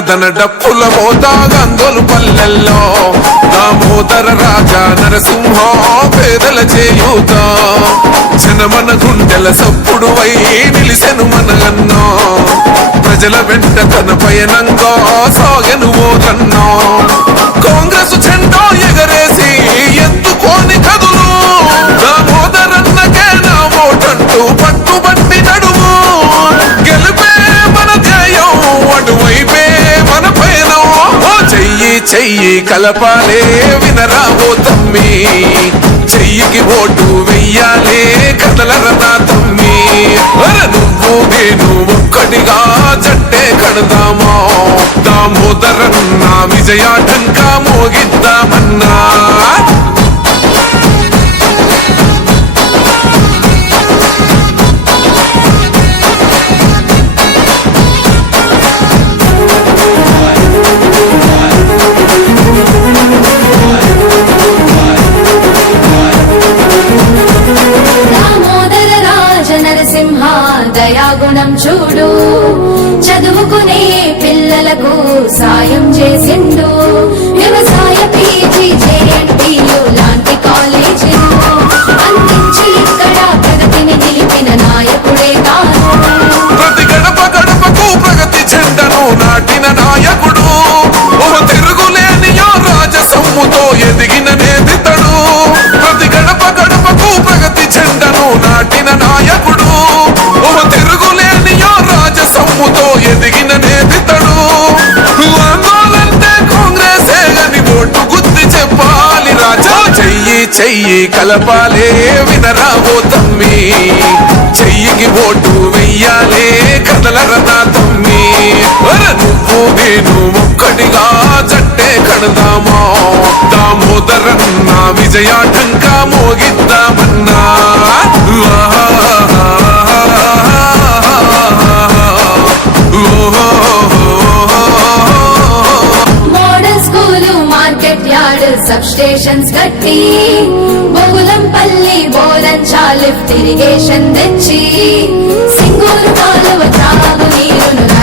ధన డప్పుల మోతాగందోలు పల్లెల్లో దామోదర రాజా నరసింహ పేదల చేయూత జనమన గుండెల సప్పుడు వై నిలిసెను మనగన్నో ప్రజల వెంట తన పయనంగా సాగెను ఓరన్నో కాంగ్రెస్ జెండా ఎగరేసి ఎత్తుకోని కదులు దామోదరన్నకే నా ఓటంటూ పట్టుబట్టి నడుము గెలిపే మన ధ్యేయం అటువైపే మన పయనం చెయ్యి చెయ్యి కలపాలే వినరావో తమ్మి చెయ్యికి ఓటు వెయ్యాలే కదలరనా తమ్మి నువ్వు నేను ఒక్కటిగా జట్టే కడదామా దామోదరన్న విజయాటంక మోగిద్దామన్నా దయాగుణం చూడు చదువుకునే పిల్లలకు సాయం చేసిండు వ్యవసాయ పీజీ జేఎన్టీయు లాంటి కాలేజీలు అందించి ఇక్కడ ప్రగతిని నిలిపిన నాయకుడే తాను ప్రతి గడప గడపకు ప్రగతి జెండను నాటిన నాయకుడు తిరుగులేని రాజసమ్ముతో ఎదిగిన నేతడు ప్రతి గడప గడపకు ప్రగతి జెండను నాటిన నాయకుడు తిరుగులేని రాజసమ్ముతో ఎదిగిన నేతడు ఆందోళంటే కాంగ్రెసే అని ఓటు గుద్ది చెప్పాలి రాజా చెయ్యి చెయ్యి కలపాలే వినరావో తమ్మి చెయ్యికి ఓటు వెయ్యాలే కదలరనా తమ్మి నువ్వు నేను ఒక్కటిగా జట్టే కడదామా దామోదరన్న విజయాటంక మోగిద్దామన్నా model school market yard sub stations కట్టి బొగులంపల్లి బోరంచా లిఫ్ట్ ఇరిగేషన్ తెచ్చి సింగూరు కాలువ త్రాగు నీరును